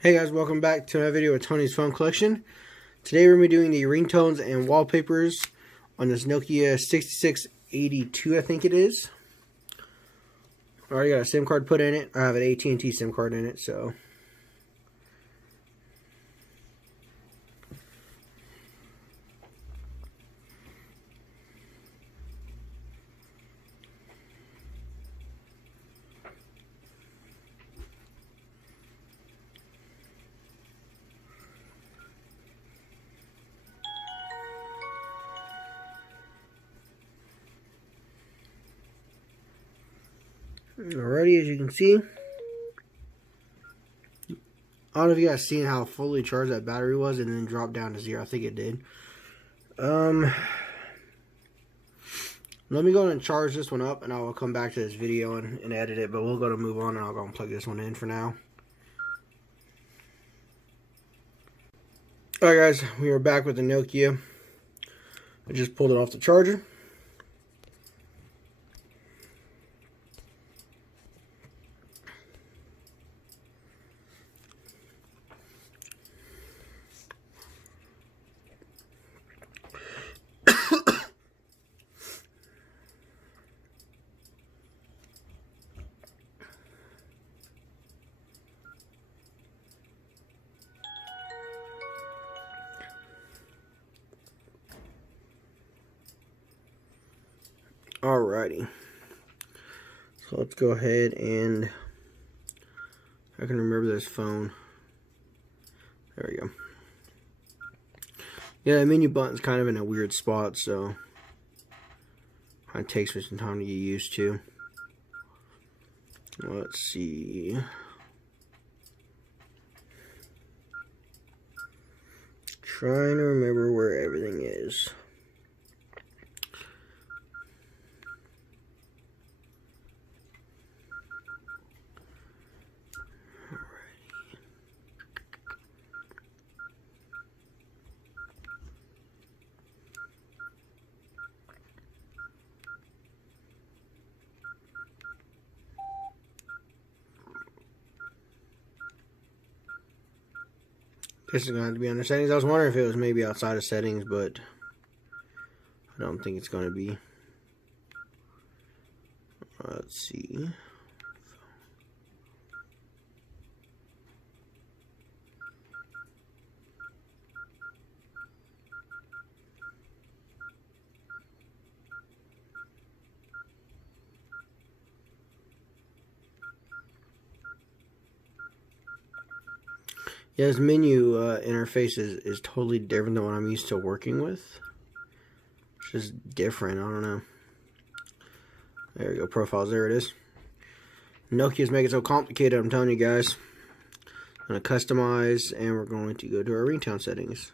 Hey guys, welcome back to another video with Tony's phone collection. Today we're going to be doing the ringtones and wallpapers on this Nokia 6682, I think it is. I already got a SIM card put in it. I have an AT&T SIM card in it, so. Alrighty, as you can see. I don't know if you guys seen how fully charged that battery was and then dropped down to 0. I think it did. Let me go and charge this one up and I will come back to this video and edit it, but we'll go to move on and I'll go and plug this one in for now. Alright guys, we are back with the Nokia. I just pulled it off the charger. Alrighty, so let's go ahead and I can remember this phone. There we go. Yeah, the menu button's kind of in a weird spot, so it takes me some time to get used to. Let's see. Trying to remember where everything is. This is going to have to be under settings. I was wondering if it was maybe outside of settings, but I don't think it's going to be. Let's see. Yeah, this menu interface is totally different than what I'm used to working with. It's just different, I don't know. There we go, profiles, there it is. Nokia's making it so complicated, I'm telling you guys. I'm going to customize, and we're going to go to our ringtone settings.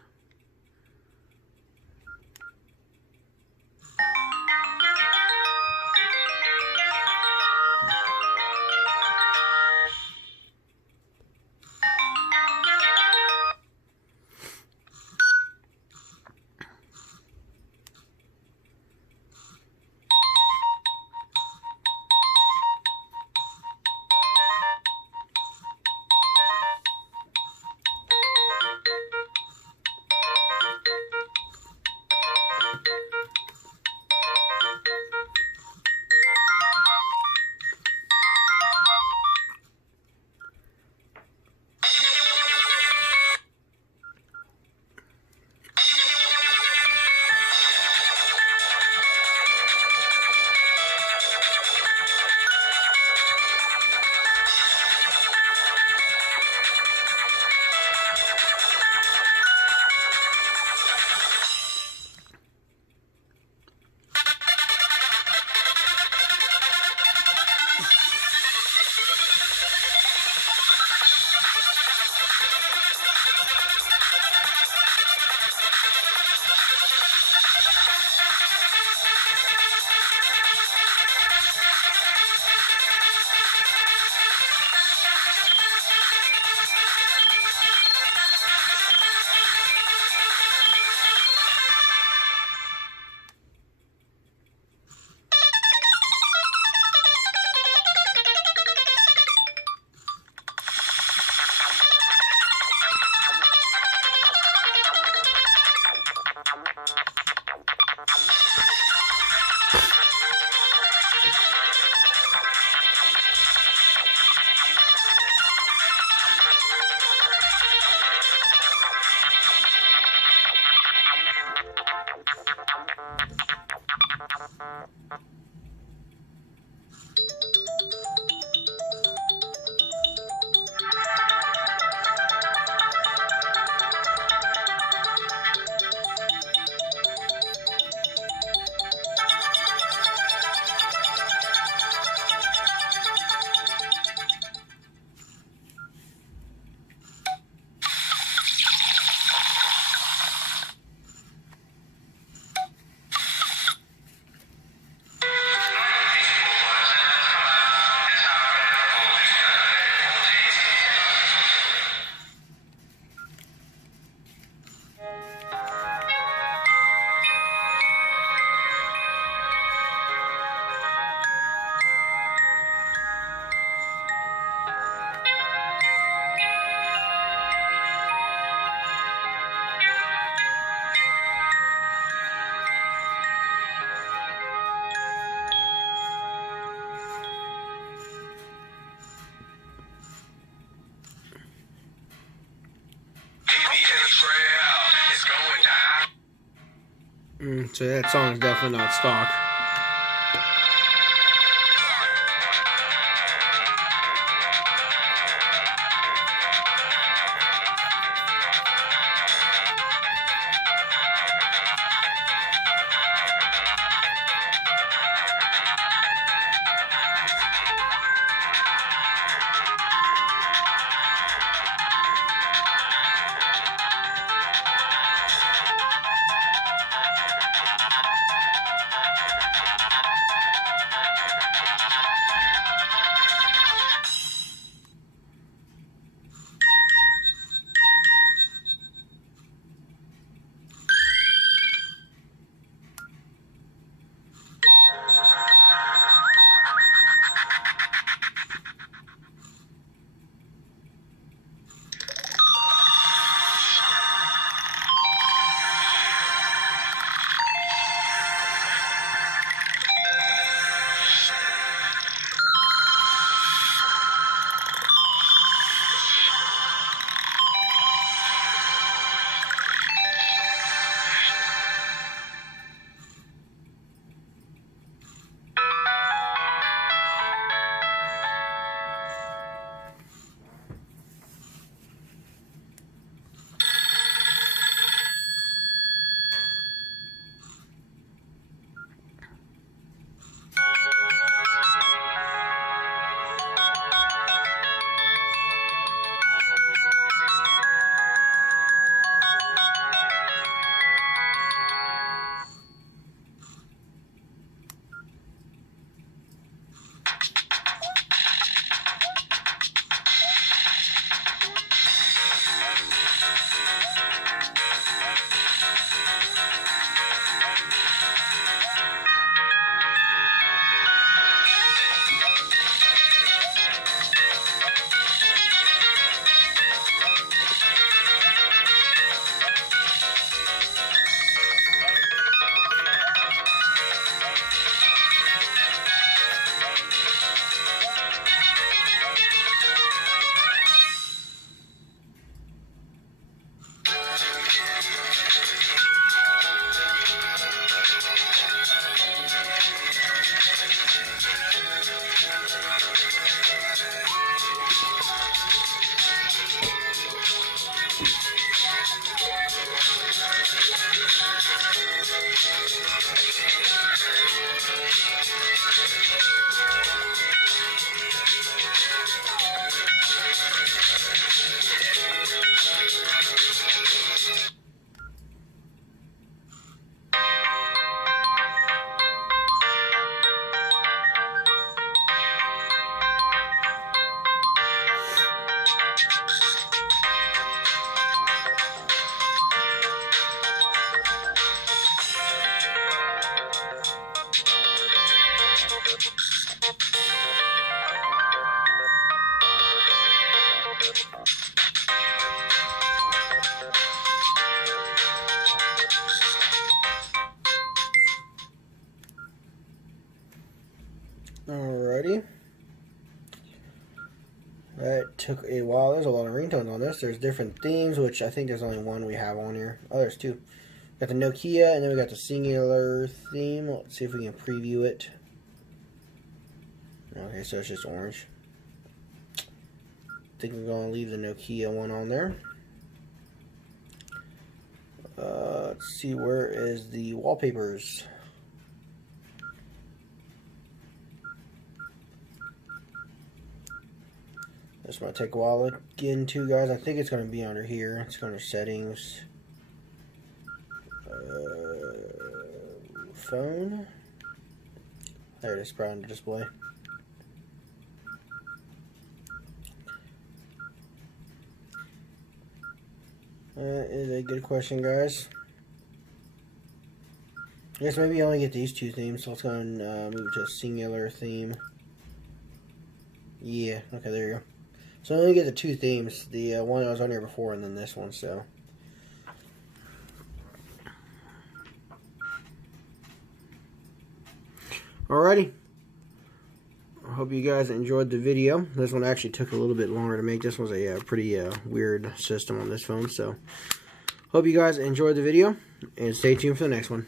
So that song is definitely not stock. Alrighty. That took a while. There's a lot of ringtones on this. There's different themes, which I think there's only one we have on here. Oh, there's two. Got the Nokia, and then we got the Cingular theme. Let's see if we can preview it. Okay, so it's just orange. I think we're going to leave the Nokia one on there. Let's see, where is the wallpapers? This might take a while to get into, guys. I think it's going to be under here. It's under settings. Phone. There it is, probably under display. That is a good question, guys. I guess maybe you only get these two themes, so let's go and move to a Cingular theme. Yeah, okay, there you go. So I only get the two themes, the one that was on here before and then this one, so. Alrighty. I hope you guys enjoyed the video. This one actually took a little bit longer to make. This was a pretty weird system on this phone, so. Hope you guys enjoyed the video, and stay tuned for the next one.